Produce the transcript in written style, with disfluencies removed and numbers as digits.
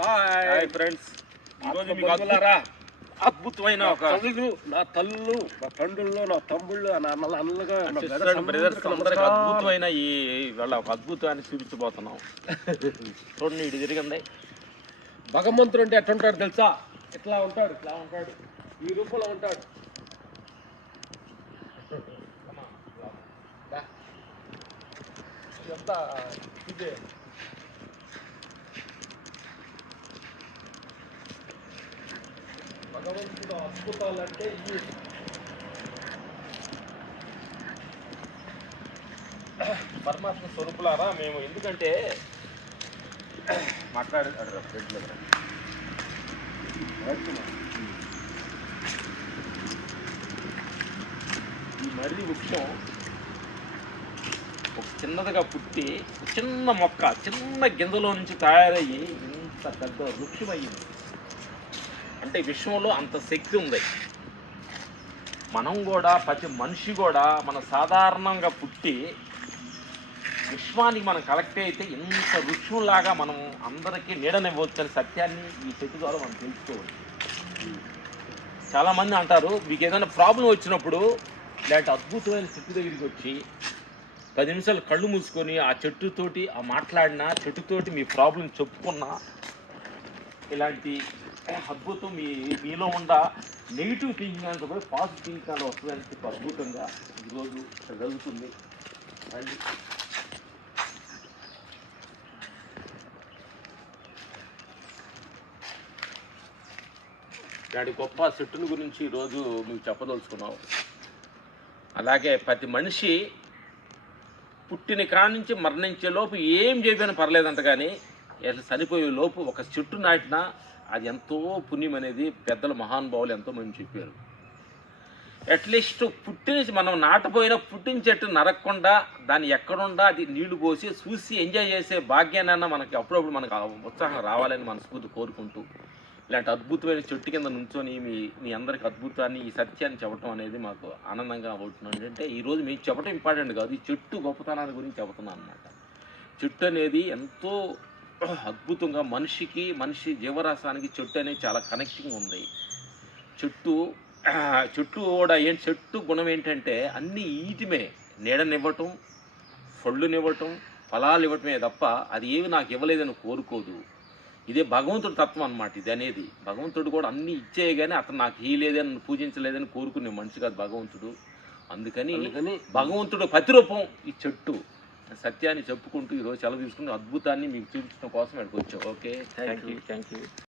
Hi friends, ఈరోజు మీకు అద్భుతమైన ఒక నా తల్లు, నా తండ్రుల్లో, నా తమ్ముళ్ళు, నా అన్నలుగా బ్రదర్స్ అందరికి అద్భుతమైన ఈ వాళ్ళ ఒక అద్భుతాన్ని చూపించబోతున్నాం. చూడండి, ఇటు తిరిగింది. భగవంతుడు అంటే ఎట్లుంటాడు తెలుసా? ఇట్లా ఉంటాడు, ఇట్లా ఉంటాడు, ఈ రూపంలో ఉంటాడు. ఎంత ఇదే భగవంతుడు అద్భుతాలంటే ఈ పరమాత్మ స్వరూపులారా మేము. ఎందుకంటే మాట్లాడారు ఈ మర్రి వృక్షం ఒక చిన్నదిగా పుట్టి చిన్న మొక్క, చిన్న గింజలో నుంచి తయారయ్యి ఇంత పెద్ద వృక్షం అయ్యింది. అంటే విశ్వంలో అంత శక్తి ఉంది. మనం కూడా, ప్రతి మనిషి కూడా మన సాధారణంగా పుట్టి విశ్వానికి మనం కలెక్ట్ అయితే ఇంత వృక్షంలాగా మనం అందరికీ నీడనివ్వచ్చు అనే సత్యాన్ని ఈ చెట్టు ద్వారా మనం తెలుసుకోవచ్చు. చాలామంది అంటారు, మీకు ఏదైనా ప్రాబ్లం వచ్చినప్పుడు ఇలాంటి అద్భుతమైన చెట్టు దగ్గరికి వచ్చి 10 నిమిషాలు కళ్ళు మూసుకొని ఆ చెట్టుతోటి ఆ మాట్లాడినా, చెట్టుతోటి మీ ప్రాబ్లం చెప్పుకున్నా, ఇలాంటి అద్భుతం మీలో ఉన్న నెగిటివ్ థింకింగ్ అంటే కూడా పాజిటివ్ థింకింగ్ అని వస్తుందని చెప్పి అద్భుతంగా ఈరోజు జరుగుతుంది. అండ్ ఇలాంటి గొప్ప చెట్టుల గురించి ఈరోజు మీకు చెప్పదలుచుకున్నాం. అలాగే ప్రతి మనిషి పుట్టిన కాడి నుంచి మరణించే లోపు ఏం చేయకపోయినా పర్లేదంట, కానీ అసలు చనిపోయే లోపు ఒక చెట్టు నాటినా అది ఎంతో పుణ్యం అనేది పెద్దల మహానుభావులు ఎంతోమంది చెప్పారు. అట్లీస్ట్ మనం నాటపోయినా పుట్టిన చెట్టు నరకకుండా దాన్ని ఎక్కడుండా అది నీళ్లు పోసి చూసి ఎంజాయ్ చేసే భాగ్యాన్ని మనకి అప్పుడప్పుడు మనకు ఉత్సాహం రావాలని మనస్ఫూర్తి కోరుకుంటూ, ఇలాంటి అద్భుతమైన చెట్టు కింద నుంచొని మీ అందరికి అద్భుతాన్ని, ఈ సత్యాన్ని చెప్పడం అనేది మాకు ఆనందంగా అవుతుంది. అంటే ఈరోజు మీకు చెప్పడం ఇంపార్టెంట్ కాదు, ఈ చెట్టు గొప్పతనాన్ని గురించి చెబుతున్నాను అనమాట. చెట్టు అనేది ఎంతో అద్భుతంగా మనిషి జీవరాశానికి చెట్టు అనేది చాలా కనెక్టింగ్ ఉంది. చెట్టు కూడా చెట్టు గుణం ఏంటంటే అన్నీ ఈటిమే, నీడనివ్వటం, పళ్ళునివ్వటం, ఫలాలు ఇవ్వటమే తప్ప అది ఏమి నాకు ఇవ్వలేదని కోరుకోదు. ఇదే భగవంతుడి తత్వం అన్నమాట. ఇది అనేది భగవంతుడు కూడా అన్నీ ఇచ్చేయ కానీ అతను నాకు లేదని పూజించలేదని కోరుకునే మనిషి కాదు భగవంతుడు. అందుకని భగవంతుడు ప్రతిరూపం ఈ చెట్టు. సత్యాన్ని చెప్పుకుంటూ ఈరోజు సెలవు తీసుకుని అద్భుతాన్ని మీకు చూపించడం కోసం ఇక్కడికి వచ్చాం. Okay, thank you.